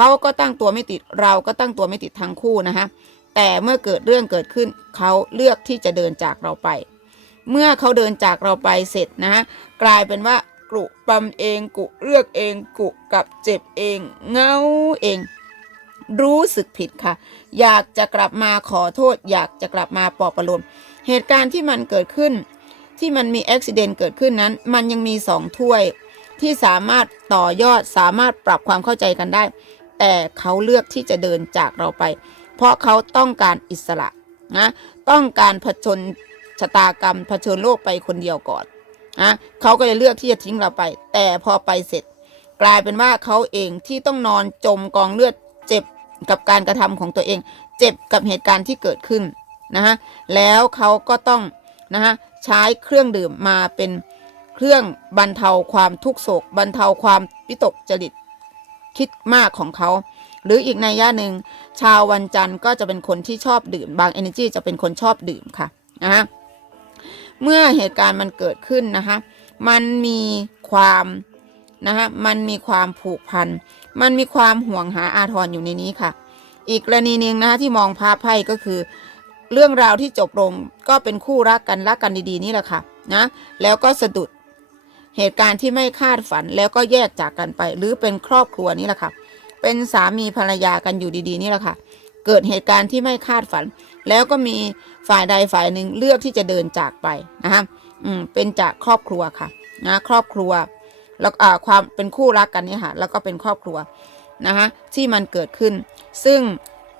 เขาก็ตั้งตัวไม่ติดเราก็ตั้งตัวไม่ติดทั้งคู่นะคะแต่เมื่อเกิดเรื่องเกิดขึ้นเขาเลือกที่จะเดินจากเราไป เมื่อเขาเดินจากเราไปเสร็จนะ กลายเป็นว่ากุปำเองกุเลือกเองกุกับเจ็บเองเงาเอง รู้สึกผิดค่ะ อยากจะกลับมาขอโทษ อยากจะกลับมาปลอบประโลมเหตุการณ์ที่มันเกิดขึ้น ที่มันมีอุบิเหตุเกิดขึ้นนั้น มันยังมีสองถ้วยที่สามารถต่อยอดสามารถปรับความเข้าใจกันได้ แต่เขาเลือกที่จะเดินจากเราไป เพราะเขาต้องการอิสระนะต้องการผจญชะตากรรมเผชิญโลกไปคนเดียวก่อนนะเขาก็เลยเลือกที่จะทิ้งเราไป แต่พอไปเสร็จ กลายเป็นว่าเขาเองที่ต้องนอนจมกองเลือดเจ็บกับการกระทำของตัวเอง เจ็บกับเหตุการณ์ที่เกิดขึ้นนะฮะแล้วเขาก็ต้องนะฮะใช้เครื่องดื่มมาเป็นเครื่องบรรเทาความทุกโศก บรรเทาความวิตกจริต คิดมากของเขา หรืออีกในย่าหนึ่งชาววันจันทร์ก็จะเป็นคนที่ชอบดื่ม บาง energy จะเป็นคนชอบดื่มค่ะนะฮะเมื่อเหตุการณ์มันเกิดขึ้นนะคะมันมีความนะฮะมันมีความผูกพัน มันมีความห่วงหาอาทรอยู่ในนี้ค่ะ อีกกรณีหนึ่งนะคะที่มองภาพไพ่ก็คือ เรื่องราวที่จบลงก็เป็นคู่รักกันรักกันดีๆนี่แหละค่ะนะแล้วก็สะดุด เหตุการณ์ที่ไม่คาดฝันแล้วก็แยกจากกันไป หรือเป็นครอบครัวนี่แหละค่ะ เป็นสามีภรรยากันอยู่ดีๆนี่แหละค่ะ เกิดเหตุการณ์ที่ไม่คาดฝัน แล้วก็มีฝ่ายใดฝ่ายหนึ่งเลือกที่จะเดินจากไปนะคะอืมเป็นจากครอบครัวค่ะนะครอบครัวแล้วอ่าความเป็นคู่รักกันนี่ค่ะ แล้วก็เป็นครอบครัวนะคะที่มันเกิดขึ้น ซึ่ง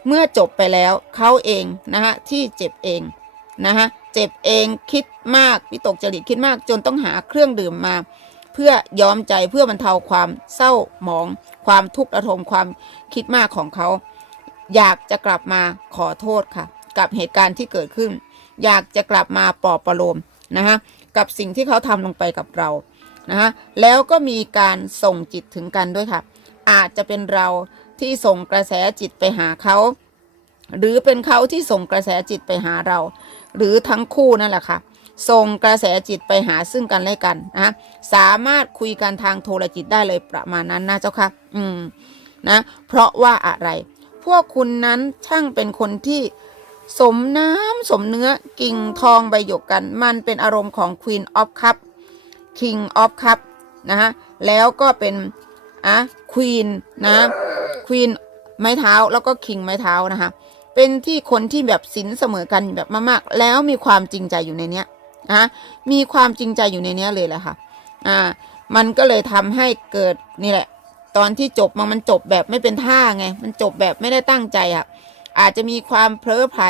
เมื่อจบไปแล้วเขาเองนะคะที่เจ็บเอง นะคะเจ็บเองคิดมากวิตกจริตคิดมากจนต้องหาเครื่องดื่มมา เพื่อย้อมใจเพื่อบรรเทาความเศร้าหมอง ความทุกข์ระทมความคิดมากของเขา อยากจะกลับมาขอโทษค่ะ กับเหตุการณ์ที่เกิดขึ้น อยากจะกลับมาปลอบประโลมนะคะกับสิ่งที่เขาทำลงไปกับเรานะคะแล้วก็มีการส่งจิตถึงกันด้วยค่ะ อาจจะเป็นเราที่ส่งกระแสจิตไปหาเขา หรือเป็นเขาที่ส่งกระแสจิตไปหาเรา หรือทั้งคู่นั่นแหละค่ะส่งกระแสจิตไปหาซึ่งกันและกันนะสามารถคุยกันทางโทรจิตได้เลยประมาณนั้นนะเจ้าค่ะ อืมนะเพราะว่าอะไร พวกคุณนั้นช่างเป็นคนที่สมน้ำสมเนื้อกิ่งทองใบหยกกัน มันเป็นอารมณ์ของ Queen of Cup King of Cup นะฮะแล้วก็เป็นอะ Queen นะ Queen ไม้เท้าแล้วก็ King ไม้เท้านะคะ เป็นที่คนที่แบบสินเสมอกันแบบมากๆ แล้วมีความจริงใจอยู่ในเนี้ยนะมีความจริงใจอยู่ในเนี้ยเลยแหละค่ะอ่ามันก็เลยทำให้เกิดนี่แหละ ตอนที่จบมันมันจบแบบไม่เป็นท่าไง มันจบแบบไม่ได้ตั้งใจอะอาจจะมีความเพลอไผล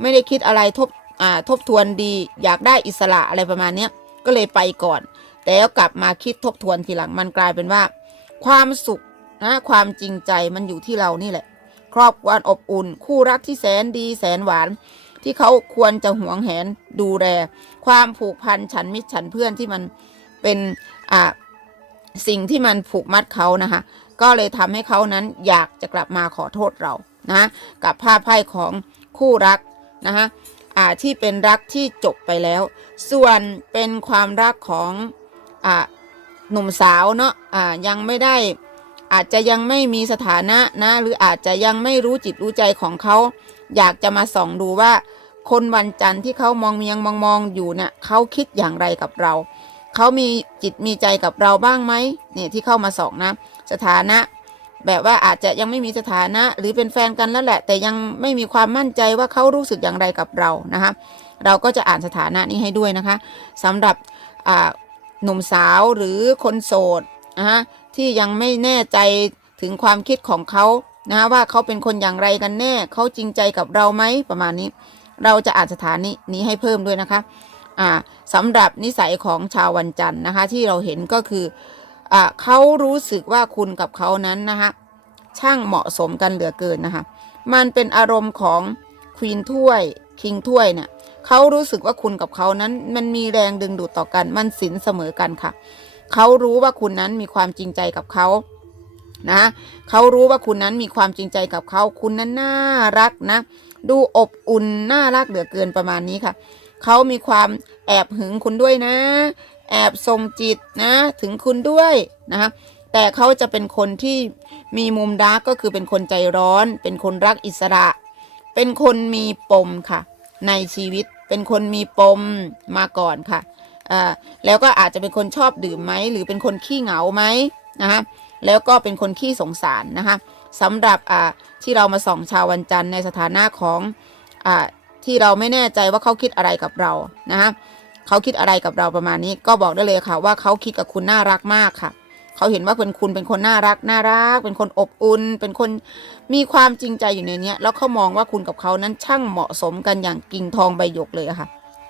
ไม่ได้คิดอะไรทบอ่าทบทวนดี อยากได้อิสระอะไรประมาณเนี้ยก็เลยไปก่อน แต่กลับมาคิดทบทวนทีหลังมันกลายเป็นว่า ความสุขนะความจริงใจมันอยู่ที่เรานี่แหละ ครอบครัวอบอุ่น คู่รักที่แสนดีแสนหวาน ที่เขาควรจะหวงแหนดูแลความผูกพันฉันมิตรฉันเพื่อนที่มันเป็นอ่าสิ่งที่มันผูกมัดเขานะคะ ก็เลยทำให้เขานั้นอยากจะกลับมาขอโทษเรานะกับภาพไพ่ของคู่รักนะคะอ่าที่เป็นรักที่จบไปแล้ว ส่วนเป็นความรักของอ่าหนุ่มสาวเนาะอ่ายังไม่ได้ อาจจะยังไม่มีสถานะนะ หรืออาจจะยังไม่รู้จิตรู้ใจของเขา อยากจะมาส่องดูว่า คนวันจันทร์ที่เขามองเมียงมองมองอยู่เนี่ยเขาคิดอย่างไรกับเรา เขามีจิตมีใจกับเราบ้างไหมเนี่ยที่เข้ามาส่องนะ สถานะ แบบว่าอาจจะยังไม่มีสถานะ หรือเป็นแฟนกันแล้วแหละ แต่ยังไม่มีความมั่นใจว่าเขารู้สึกอย่างไรกับเรานะคะเราก็จะอ่านสถานะนี้ให้ด้วยนะคะสำหรับหนุ่มสาวหรือคนโสดนะฮะ ที่ยังไม่แน่ใจถึงความคิดของเขานะว่าเขาเป็นคนอย่างไรกันแน่ เขาจริงใจกับเราไหมประมาณนี้ เราจะอ่านสถานีนี้ให้เพิ่มด้วยนะคะอ่าสำหรับนิสัยของชาววันจันทร์นะคะ ที่เราเห็นก็คืออ่าเขารู้สึกว่าคุณกับเขานั้นนะคะช่างเหมาะสมกันเหลือเกินนะคะ มันเป็นอารมณ์ของควีนถ้วยคิงถ้วยเนี่ยเขารู้สึกว่าคุณกับเขานั้นมันมีแรงดึงดูดต่อกัน มันสินเสมอกันค่ะ เขารู้ว่าคุณนั้นมีความจริงใจกับเขานะเขารู้ว่าคุณนั้นมีความจริงใจกับเขา คุณนั้นน่ารักนะ ดูอบอุ่นน่ารักเหลือเกินประมาณนี้ค่ะ เขามีความแอบหึงคุณด้วยนะ แอบส่งจิตนะ ถึงคุณด้วยนะคะแต่เขาจะเป็นคนที่มีมุมดาร์กก็คือเป็นคนใจร้อน เป็นคนรักอิสระ เป็นคนมีปมค่ะ ในชีวิตเป็นคนมีปมมาก่อนค่ะ อ่าแล้วก็อาจจะเป็นคนชอบดื่มไหมหรือเป็นคนขี้เหงาไหมนะคะแล้วก็เป็นคนขี้สงสารนะคะสำหรับอ่าที่เรามาส่องชาววันจันทร์ในสถานะของอ่าที่เราไม่แน่ใจว่าเขาคิดอะไรกับเรานะคะเขาคิดอะไรกับเราประมาณนี้ ก็บอกได้เลยค่ะ ว่าเขาคิดกับคุณน่ารักมากค่ะเขาเห็นว่าเป็นคุณเป็นคนน่ารักน่ารัก เป็นคนอบอุ่น เป็นคนมีความจริงใจอยู่ในนี้แล้วเขามองว่าคุณกับเขานั้นช่างเหมาะสมกันอย่างกิ่งทองใบหยกเลยค่ะ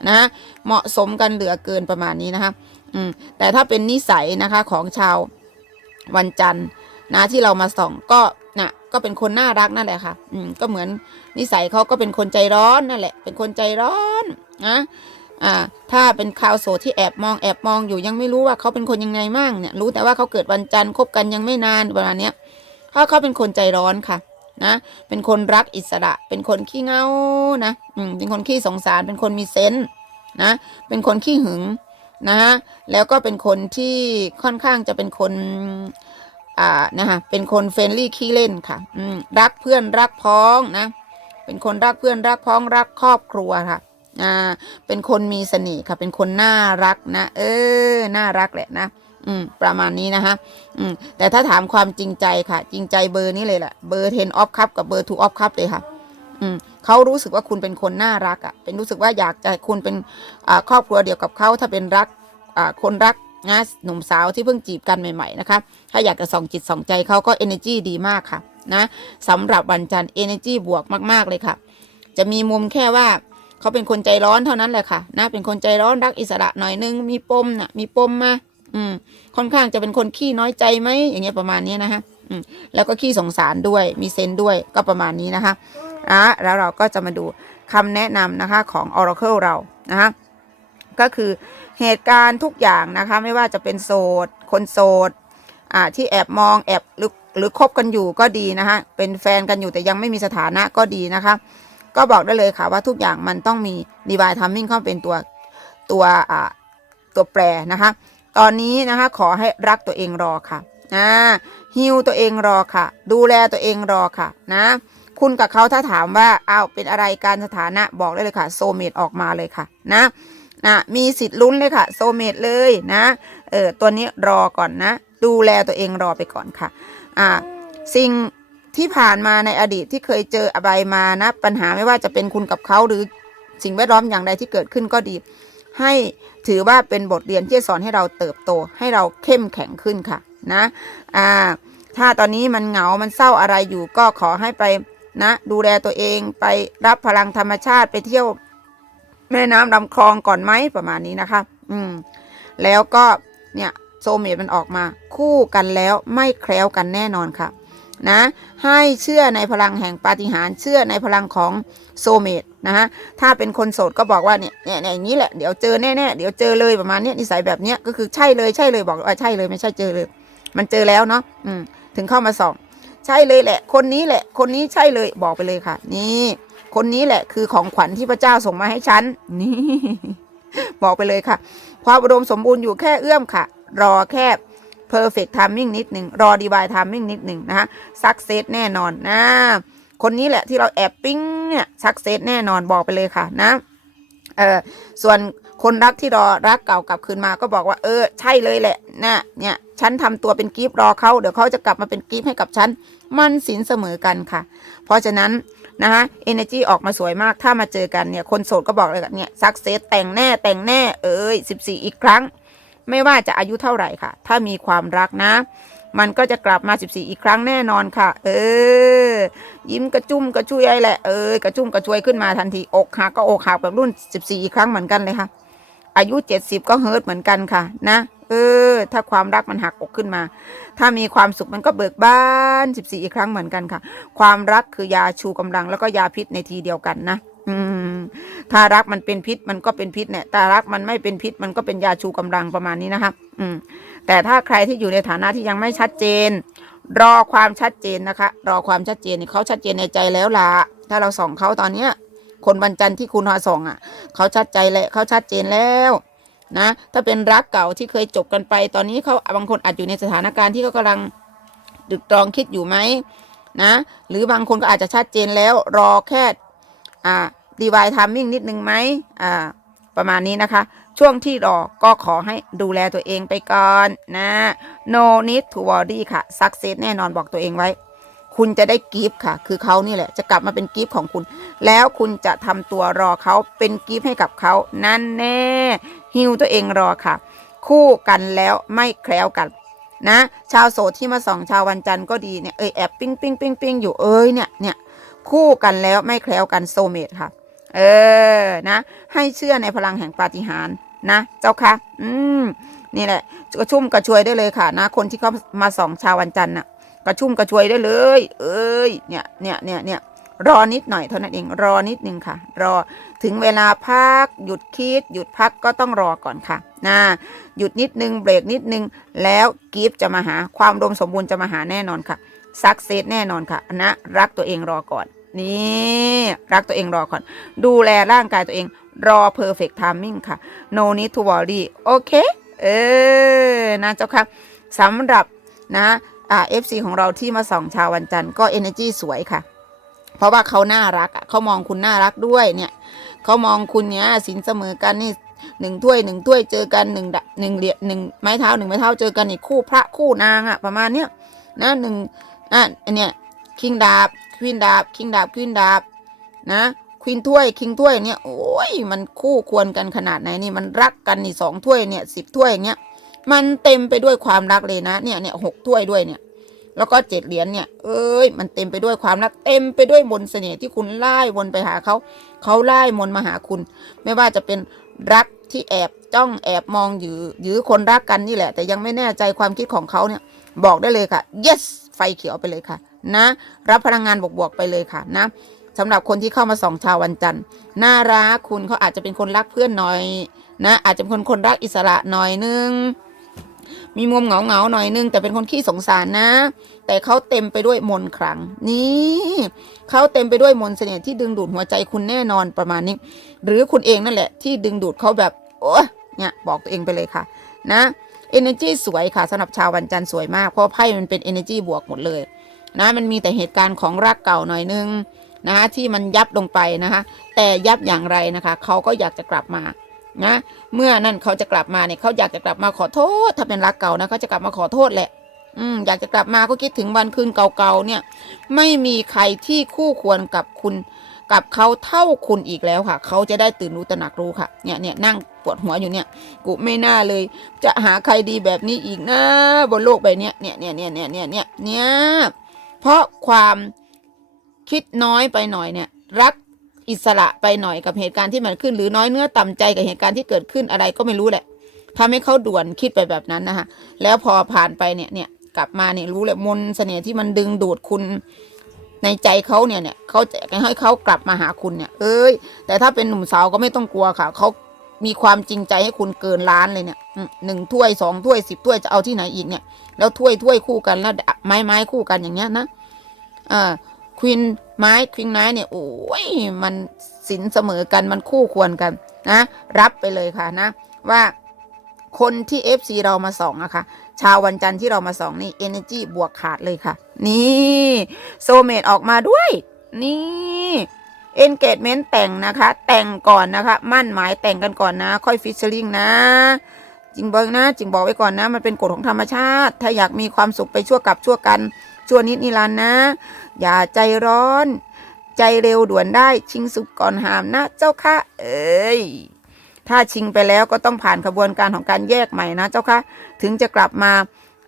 นะเหมาะสมกันเหลือเกินประมาณนี้นะคะอืมแต่ถ้าเป็นนิสัยนะคะของชาววันจันทร์นะที่เรามาส่องก็นะก็เป็นคนน่ารักนั่นแหละค่ะอืมก็เหมือนนิสัยเขาก็เป็นคนใจร้อนนั่นแหละ เป็นคนใจร้อนนะอ่าถ้าเป็นข่าวโสดที่แอบมองแอบมองอยู่ยังไม่รู้ว่าเขาเป็นคนยังไงมั่งเนี่ยรู้แต่ว่าเขาเกิดวันจันทร์คบกันยังไม่นานประมาณเนี้ยเพราะเขาเป็นคนใจร้อนค่ะ นะเป็นคนรักอิสระ เป็นคนขี้เหงานะอืมเป็นคนขี้สงสาร เป็นคนมีเซนส์นะ เป็นคนขี้หึงนะฮะแล้วก็เป็นคนที่ค่อนข้างจะเป็นคนอ่านะคะเป็นคนเฟรนลี่ขี้เล่นค่ะอืมรักเพื่อนรักพ้องนะเป็นคนรักเพื่อนรักพ้องรักครอบครัวค่ะอ่าเป็นคนมีเสน่ห์ค่ะ เป็นคนน่ารักนะ เออ น่ารักแหละนะ อืม ประมาณนี้นะคะอืม แต่ถ้าถามความจริงใจค่ะ จริงใจเบอร์นี้เลยแหละ เบอร์ 10 off cup กับเบอร์ 2 off cup เลยค่ะ อืมเขารู้สึกว่าคุณเป็นคนน่ารักอะ่ะ เป็นรู้สึกว่าอยากจะคุณเป็นอ่าครอบครัวเดียวกับเขาถ้าเป็นรักอ่าคนรักนะหนุ่มสาวที่เพิ่งจีบกันใหม่ ๆ นะคะ ถ้าอยากจะส่องจิตส่องใจเขาก็ energy ดีมากค่ะ นะสำหรับวันจันทร์ energy บวกมากๆเลยค่ะ จะมีมุมแค่ว่าเขาเป็นคนใจร้อนเท่านั้นแหละค่ะนะเป็นคนใจร้อนรักอิสระหน่อยนึงมีปมน่ะมีปมมา อืมค่อนข้างจะเป็นคนขี้น้อยใจไหมอย่างเงี้ยประมาณนี้นะคะอืมแล้วก็ขี้สงสารด้วยมีเซนด้วยก็ประมาณนี้นะคะอะแล้วเราก็จะมาดูคำแนะนำนะคะของ Oracle เรานะคะก็คือเหตุการณ์ทุกอย่างนะคะไม่ว่าจะเป็นโสด คนโสดอ่าที่แอบมองแอบหรือหรือคบกันอยู่ก็ดีนะคะเป็นแฟนกันอยู่แต่ยังไม่มีสถานะก็ดีนะคะก็บอกได้เลยค่ะว่าทุกอย่างมันต้องมี divine timing เข้าเป็นตัวตัวอ่าตัวแปรนะคะ ตอนนี้นะคะขอให้รักตัวเองรอค่ะนะฮิวตัวเองรอค่ะ ดูแลตัวเองรอค่ะนะ คุณกับเขาถ้าถามว่าอ้าวเป็นอะไรการสถานะบอกได้เลยค่ะ โซเมตออกมาเลยค่ะนะนะมีสิทธิ์ลุ้นเลยค่ะ โซเมตเลยนะเออตัวนี้รอก่อนนะ ดูแลตัวเองรอไปก่อนค่ะอ่าสิ่งที่ผ่านมาในอดีตที่เคยเจออะไรมานะ ปัญหาไม่ว่าจะเป็นคุณกับเขาหรือสิ่งแวดล้อมอย่างใดที่เกิดขึ้นก็ดี ให้ถือว่าเป็นบทเรียนที่สอนให้เราเติบโต ให้เราเข้มแข็งขึ้นค่ะนะอ่าถ้าตอนนี้มันเหงา มันเศร้าอะไรอยู่ก็ขอให้ไปนะ ดูแลตัวเองไปรับพลังธรรมชาติไปเที่ยวแม่น้ำลำคลองก่อนไหมประมาณนี้นะคะ อืม แล้วก็เนี่ยโซเมตมันออกมา คู่กันแล้วไม่แคล้วกันแน่นอนค่ะ นะ ให้เชื่อในพลังแห่งปาฏิหาริย์เชื่อในพลังของโซเมต นะฮะถ้าเป็นคนโสดก็บอกว่าเนี่ยเนี่ยอย่างนี้แหละเดี๋ยวเจอแน่ๆเดี๋ยวเจอเลยประมาณนี้นิสัยแบบเนี้ยก็คือใช่เลยใช่เลยบอกว่าใช่เลยไม่ใช่เจอเลย มันเจอแล้วเนาะอืมถึงเข้ามาส่อง ใช่เลยแหละ คนนี้แหละ คนนี้ใช่เลยบอกไปเลยค่ะ นี่ คนนี้แหละคือของขวัญที่พระเจ้าส่งมาให้ฉันนี่บอกไปเลยค่ะ ความอุดมสมบูรณ์อยู่แค่เอื้อมค่ะ รอแค่ perfect timing นิดหนึ่งรอ divine timing นิดหนึ่งนะคะ success แน่นอนนะ คนนี้แหละที่เราแอบปิ้งเนี่ย success แน่นอนบอกไปเลยค่ะนะเออส่วนคนรักที่รอรักเก่ากลับคืนมาก็บอกว่าเออใช่เลยแหละนะเนี่ยฉันทำตัวเป็นกิฟรอเขาเดี๋ยวเขาจะกลับมาเป็นกิฟให้กับฉันมันสินเสมอกันค่ะ เพราะฉะนั้นนะคะ energy ออกมาสวยมากถ้ามาเจอกันเนี่ยคนโสดก็บอกเลยค่ะเนี่ย success แต่งแน่แต่งแน่เอ้ย14 อีกครั้ง ไม่ว่าจะอายุเท่าไหร่ค่ะ ถ้ามีความรักนะ มันก็จะกลับมา 14 อีกครั้งแน่นอนค่ะ เออ ยิ้มกระจุ้มกระชุยไอ้แหละ เออ กระจุ้มกระชวยขึ้นมาทันที อกหักก็อกหักแบบรุ่น 14 อีกครั้งเหมือนกันเลยค่ะ อายุ 70 ก็เฮิร์ตเหมือนกันค่ะ นะ เออ ถ้าความรักมันหักอกขึ้นมา ถ้ามีความสุขมันก็เบิกบาน 14 อีกครั้งเหมือนกันค่ะ ความรักคือยาชูกำลังแล้วก็ยาพิษในทีเดียวกันนะ อืม ถ้ารักมันเป็นพิษมันก็เป็นพิษเนี่ยแต่รักมันไม่เป็นพิษมันก็เป็นยาชูกำลังประมาณนี้นะคะ อืม แต่ถ้าใครที่อยู่ในฐานะที่ยังไม่ชัดเจน รอความชัดเจนนะคะ รอความชัดเจนเขาชัดเจนในใจแล้วล่ะถ้าเราส่องเขาตอนเนี้ยคนวันจันทร์ที่คุณหาส่องอะ เขาชัดใจแล้วเขาชัดเจนแล้วนะถ้าเป็นรักเก่าที่เคยจบกันไป ตอนนี้เขาบางคนอาจอยู่ในสถานการณ์ที่เขากำลังดึกตรองคิดอยู่ไหมนะหรือบางคนก็อาจจะชัดเจนแล้วรอแค่อ่าดีวายทามมิ่งนิดนึงไหมอ่าประมาณนี้นะคะ ช่วงที่รอก็ขอให้ดูแลตัวเองไปก่อนนะ no need to worry ค่ะ success แน่นอนบอกตัวเองไว้ คุณจะได้กิฟต์ค่ะ คือเขานี่แหละ จะกลับมาเป็นกิฟต์ของคุณ แล้วคุณจะทำตัวรอเขาเป็นกิฟต์ให้กับเขานั่นแน่ฮิวตัวเองรอค่ะ คู่กันแล้วไม่แคล้วกันนะชาวโสดที่มาส่องชาววันจันทร์ก็ดีเนี่ยเอยแอบปิ้งปิ้งปิ้งปิ้งอยู่เอ้ยเนี่ยเนี่ยคู่กันแล้วไม่แคล้วกันโซเมตค่ะ เออนะ ให้เชื่อในพลังแห่งปาฏิหาริย์นะ เจ้าค่ะอืมนี่แหละกระชุ่มกระชวยได้เลยค่ะ นะ คนที่เขามาส่องชาววันจันทร์น่ะกระชุ่มกระชวยได้เลย เอ้ยเนี่ยเนี่ยเนี่ยเนี่ยรอนิดหน่อยเท่านั้นเองรอนิดนึงค่ะ รอถึงเวลาพัก หยุดคิด หยุดพักก็ต้องรอก่อนค่ะนะหยุดนิดนึงเบรกนิดนึง แล้วกิฟจะมาหาความรวมสมบูรณ์จะมาหาแน่นอนค่ะซักเซสแน่นอนค่ะนะรักตัวเองรอก่อน นี่รักตัวเองรอก่อน ดูแลร่างกายตัวเองรอ perfect timing ค่ะ no need to worry โอเคเออนะเจ้าค่ะสำหรับนะอ่า FC ของเราที่มาส่องชาววันจันทร์ก็ energy สวยค่ะ เพราะว่าเขาน่ารักอะเขามองคุณน่ารักด้วยเนี่ยเขามองคุณเนี้ยสินเสมอกันนี่หนึ่งถ้วยหนึ่งถ้วยเจอกันหนึ่งดหนึ่งเหรียญหนึ่งไม้เท้าหนึ่งไม้เท้าเจอกันนี่คู่พระคู่นางอะประมาณเนี้ยนะหนึ่งอะอันเนี้ย คิงดาบควีนดาบคิงดาบควีนดาบนะควีนถ้วยคิงถ้วยเนี่ยโอ้ยมันคู่ควรกันขนาดไหนนี่มันรักกันนี่สองถ้วยเนี่ยสิบถ้วยอย่างเงี้ยมันเต็มไปด้วยความรักเลยนะเนี่ยเนี่ยหกถ้วยด้วยเนี่ย แล้วก็เจ็ดเหรียญเนี่ย เอ้ยมันเต็มไปด้วยความรักเต็มไปด้วยมนต์เสน่ห์ที่คุณไล่วนไปหาเขาเขาไล่มนมาหาคุณ ไม่ว่าจะเป็นรักที่แอบจ้องแอบมองอยู่หรือคนรักกันนี่แหละ แต่ยังไม่แน่ใจความคิดของเขาเนี่ย บอกได้เลยค่ะ yes ไฟเขียวไปเลยค่ะ นะ รับพลังงานบวกๆไปเลยค่ะนะสำหรับคนที่เข้ามาส่องชาววันจันทร์น่ารักคุณเขาอาจจะเป็นคนรักเพื่อนหน่อยนะอาจจะเป็นคนคนรักอิสระหน่อยนึงมีมุมเหงาเหงาๆหน่อยนึง แต่เป็นคนขี้สงสารนะ แต่เขาเต็มไปด้วยมนต์ขลัง นี่เขาเต็มไปด้วยมนเสน่ห์ที่ดึงดูดหัวใจคุณแน่นอนประมาณนี้ หรือคุณเองนั่นแหละ ที่ดึงดูดเขาแบบ โอ้เนี่ยบอกตัวเองไปเลยค่ะนะ energy สวยค่ะสำหรับชาววันจันทร์สวยมาก เพราะไพ่มันเป็น energy บวกหมดเลย นะมันมีแต่เหตุการณ์ของรักเก่าหน่อยนึงนะคะที่มันยับลงไปนะคะ แต่ยับอย่างไรนะคะเขาก็อยากจะกลับมานะเมื่อนั่นเขาจะกลับมาเนี่ยเขาอยากจะกลับมาขอโทษ ถ้าเป็นรักเก่านะเขาจะกลับมาขอโทษแหละ อืมอยากจะกลับมาก็คิดถึงวันคืนเก่าๆเนี่ย ไม่มีใครที่คู่ควรกับคุณกับเขาเท่าคุณอีกแล้วค่ะ เขาจะได้ตื่นรู้ตระหนักรู้ค่ะ เนี่ยเนี่ยนั่งปวดหัวอยู่เนี่ย กูไม่น่าเลย จะหาใครดีแบบนี้อีกนะ บนโลกใบเนี้ยเนี่ยเนี่ยเนี่ยเนี่ยเนี่ยเนี่ย เพราะความคิดน้อยไปหน่อยเนี่ย รักอิสระไปหน่อยกับเหตุการณ์ที่มันขึ้น หรือน้อยเนื้อต่ำใจกับเหตุการณ์ที่เกิดขึ้นอะไรก็ไม่รู้แหละทำให้เขาด่วนคิดไปแบบนั้นนะคะแล้วพอผ่านไปเนี่ยเนี่ยกลับมาเนี่ยรู้แหละมนต์เสน่ห์ที่มันดึงดูดคุณในใจเขาเนี่ยเนี่ยเขาจะให้เขากลับมาหาคุณเนี่ย เอ้ย แต่ถ้าเป็นหนุ่มสาวก็ไม่ต้องกลัวค่ะเขา มีความจริงใจให้คุณเกินล้านเลยเนี่ยหนึ่งถ้วยสองถ้วยสิบถ้วยจะเอาที่ไหนอีกเนี่ย แล้วถ้วยถ้วยคู่กันแล้วไม้ไม้คู่กันอย่างเงี้ยนะเอ่าควินไม้ควินไม้เนี่ยโอ้ยมันสินเสมอกันมันคู่ควรกันนะ รับไปเลยค่ะนะ ว่าคนที่ FC เรามาส่องอะค่ะ ชาววันจันทร์ที่เรามาส่องนี่ energy บวกขาดเลยค่ะ นี่ โซเมตออกมาด้วย นี่ engagement แต่งนะคะ แต่งก่อนนะคะ มั่นหมายแต่งกันก่อนนะ ค่อยฟิชเชอริงนะจริงบอกนะจริงบอกไว้ก่อนนะ มันเป็นกฎของธรรมชาติ ถ้าอยากมีความสุขไปชั่วกับชั่วกัน ชั่วนิดนิรันดร์นะ อย่าใจร้อน ใจเร็วด่วนได้ชิงสุขก่อนหามนะ เจ้าค่ะ เอ้ยถ้าชิงไปแล้วก็ต้องผ่านขบวนการของการแยกใหม่นะ เจ้าค่ะ ถึงจะกลับมา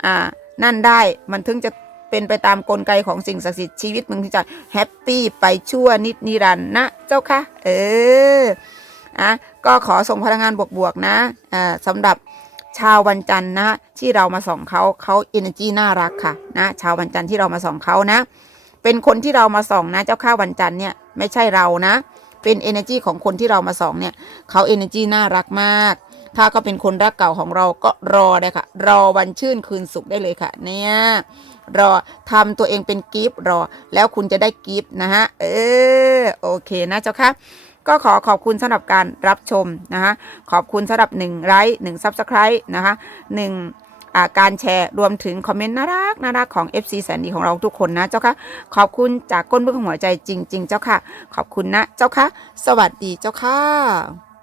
อ่านั่นได้มันถึงจะ เป็นไปตามกลไกของสิ่งศักดิ์สิทธิ์ชีวิตมึงที่จะแฮปปี้ไปชั่วนิดนิรันดร์นะเจ้าค่ะ เอออะก็ขอส่งพลังงานบวกๆนะอ่าสำหรับชาววันจันทร์นะที่เรามาส่องเขาเขาเอเนจีน่ารักค่ะนะชาววันจันทร์ที่เรามาส่องเขานะ เป็นคนที่เรามาส่องนะ เจ้าข้าวันจันทร์เนี่ยไม่ใช่เรานะ เป็น energy ของคนที่เรามาส่องเนี่ยเขา energy น่ารักมาก ถ้าก็เป็นคนรักเก่าของเราก็รอเลยค่ะ รอวันชื่นคืนสุขได้เลยค่ะ เนี่ย รอทำตัวเองเป็นกิฟต์รอ แล้วคุณจะได้กิฟต์นะฮะ เออ โอเคนะเจ้าค่ะก็ขอขอบคุณสำหรับการรับชมนะคะขอบคุณสำหรับ1ไลค์1 Subscribe นะคะ1อ่าการแชร์รวมถึงคอมเมนต์น่ารักน่ารักของ FC แสนดีของเราทุกคนนะเจ้าค่ะ ขอบคุณจากก้นเบื้องหัวใจจริง ๆ เจ้าค่ะ ขอบคุณนะเจ้าค่ะ สวัสดีเจ้าค่ะ